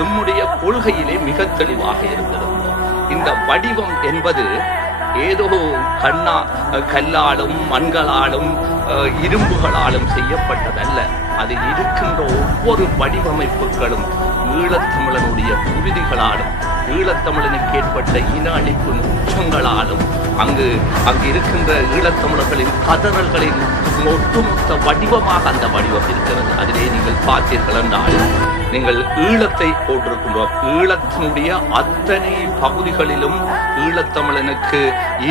எம்முடைய கொள்கையிலே மிக தெளிவாக இருந்தது. இந்த வடிவம் என்பது ஏதோ கல்லாலும் மண்களாலும் இரும்புகளாலும் செய்யப்பட்டதல்ல. அது இருக்கின்ற ஒவ்வொரு வடிவமைப்புகளும் ஈழத்தமிழனுடைய குருதிகளாலும் ஈழத்தமிழனுக்கு ஏற்பட்ட இன அழிப்பு உச்சங்களாலும் அங்கு இருக்கின்ற ஈழத்தமிழர்களின் கதறல்களின் ஒட்டுமொத்த வடிவமாக அந்த வடிவம் இருக்கிறது. அதிலே நீங்கள் பார்த்தீர்கள் என்றால் நீங்கள் ஈழத்தை போட்டிருக்கின்றோம். ஈழத்தினுடைய அத்தனை பகுதிகளிலும் ஈழத்தமிழனுக்கு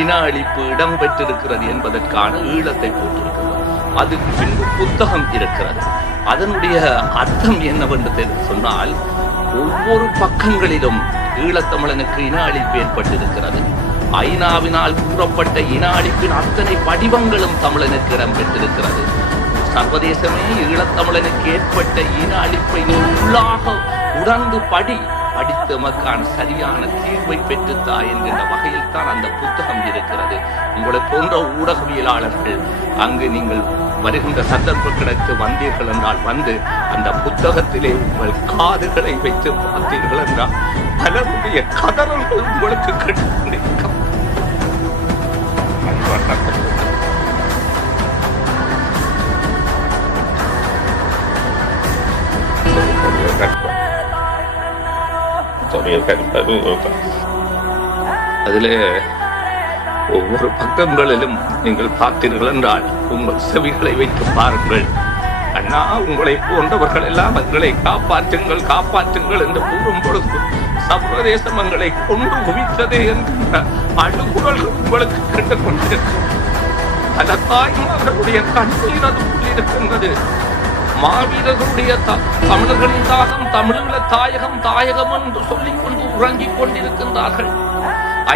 இன அழிப்பு இடம்பெற்றிருக்கிறது என்பதற்கான ஈழத்தை போட்டிருக்கின்றோம். அதுக்கு பின்பு புத்தகம் இருக்கிறது. அதனுடைய அர்த்தம் என்னவென்று சொன்னால் ஒவ்வொரு பக்கங்களிலும் ஈழத்தமிழனுக்கு இன அழிப்பு ஏற்பட்டிருக்கிறது. ஐநாவினால் கூறப்பட்ட இன அழிப்பின் அத்தனை வடிவங்களும் தமிழனுக்கு இடம்பெற்றிருக்கிறது. சர்வதேசமே ஈழத்தமிழனுக்கு ஏற்பட்ட இன அழிப்பை உள்ளாக உணர்ந்து படித்து எமக்கான சரியான தீர்வை பெற்றுத்தா என்கின்ற வகையில் தான் அந்த புத்தகம் இருக்கிறது. உங்களை போன்ற ஊடகவியலாளர்கள் அங்கு நீங்கள் வருகின்ற சந்தர்ப்பங்களுக்கு வந்தீர்கள் என்றால் வந்து அந்த புத்தகத்திலே உங்கள் காதுகளை வைத்து பார்த்தீர்கள் என்றால் பலருடைய கதறல்கள் உங்களுக்கு கேட்டுக்கொண்டிருக்கும். அதிலே ஒவ்வொரு பக்கங்களிலும் நீங்கள் பார்த்தீர்கள் என்றால் உங்கள் செவிகளை வைத்து பாருங்கள். அண்ணா, உங்களை போன்றவர்கள் எல்லாம் எங்களை காப்பாற்றுங்கள் என்று கூறும் பொழுது சர்வதேசம் எங்களை கொண்டு குவித்ததே என்கின்ற அழுகுறல்கள் உங்களுக்கு கேட்டுக்கொண்டிருக்கும். பல தாய்மார்களுடைய கண்ணீர் அதுக்குள் இருக்கின்றது. மாவீரர்களுடைய தமிழர்களின் தாகம் தமிழீழ தாயகம் என்று சொல்லிக் கொண்டு உறங்கிக் கொண்டிருக்கின்றார்கள்.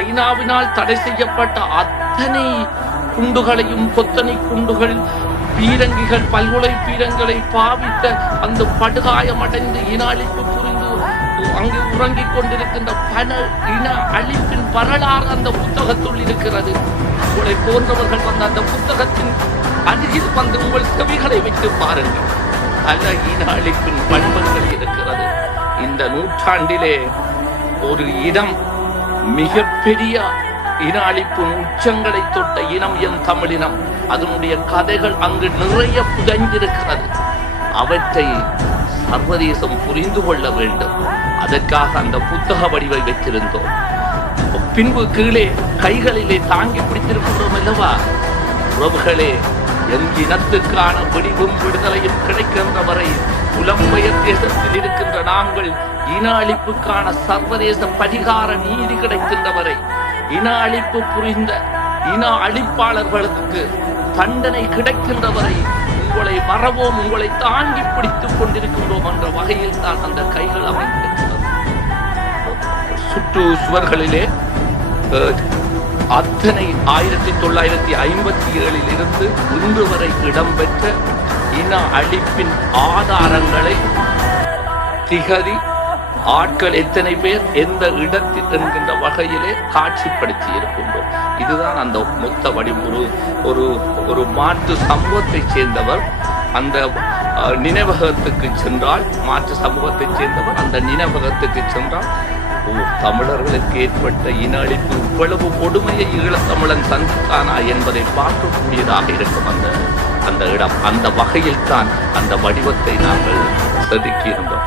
ஐநாவினால் தடை செய்யப்பட்ட அத்தனை குண்டுகளையும் கொத்தனை குண்டுகள் பீரங்கிகள் பல்கொலை பீரங்களை பாவித்த அந்த படுகாயமடைந்து இன அழிப்பு புரிந்து அங்கு உறங்கிக் கொண்டிருக்கின்ற பல இன அழிப்பின் வரலாறு அந்த புத்தகத்துள் இருக்கிறது. உங்களை போன்றவர்கள் வந்து அந்த புத்தகத்தின் அருகில் வந்து உங்கள் செவிகளை வைத்து பாருங்கள். பல இன அழிப்பின் வடிவங்கள் இருக்கிறது. இந்த நூற்றாண்டிலே ஒரு இடம் மிகப்பெரிய இன அழிப்பின் உச்சங்களை தொட்ட இனம் என் தமிழினம். அதனுடைய கதைகள் அங்கு நிறைய புதைந்திருக்கிறது. அவற்றை சர்வதேசம் புரிந்து கொள்ள வேண்டும். அதற்காக அந்த புத்தக வடிவை வைத்திருந்தோம். பின்பு கீழே கைகளிலே தாங்கி பிடித்திருக்கின்றோம் அல்லவா? உறவுகளே, என் இனத்துக்கான விடிவும் விடுதலையும் கிடைக்கின்ற வரை புலம்பெயர் தேசத்தில் இருக்கின்ற நாங்கள் இன அழிப்புக்கான சர்வதேச பரிகார நீதி கிடைக்கின்ற வரை இன அழிப்பு புரிந்த இன அழிப்பாளர்களுக்கு தண்டனை கிடைக்கின்ற வரை உங்களை மறவோம், உங்களை தாங்கி பிடித்துக் கொண்டிருக்கின்றோம் என்ற வகையில் தான் அந்த கைகள் அமைந்திருக்கிறது. சுற்று சுவர்களிலே அத்தனை 1957 இருந்து இன்று வரை இடம்பெற்ற இன அழிப்பின் ஆதாரங்களை திகதி ஆட்கள் எத்தனை பேர் எந்த இடத்தில் என்கின்ற வகையிலே காட்சிப்படுத்தி இருக்கின்றோம். இதுதான் அந்த மொத்த வடிவு. ஒரு மாற்று சமூகத்தைச் சேர்ந்தவர் அந்த நினைவகத்துக்கு சென்றால், மாற்று சமூகத்தைச் சேர்ந்தவர் அந்த நினைவகத்துக்கு சென்றால் தமிழர்களுக்கு ஏற்பட்ட இன அழிப்பு இவ்வளவு கொடுமையை ஈழத்தமிழன் சந்தித்தானா என்பதை பார்க்கக்கூடியதாக இருக்கும் அந்த இடம். அந்த வகையில் தான் அந்த வடிவத்தை நாங்கள் செதுக்கி இருந்தோம்.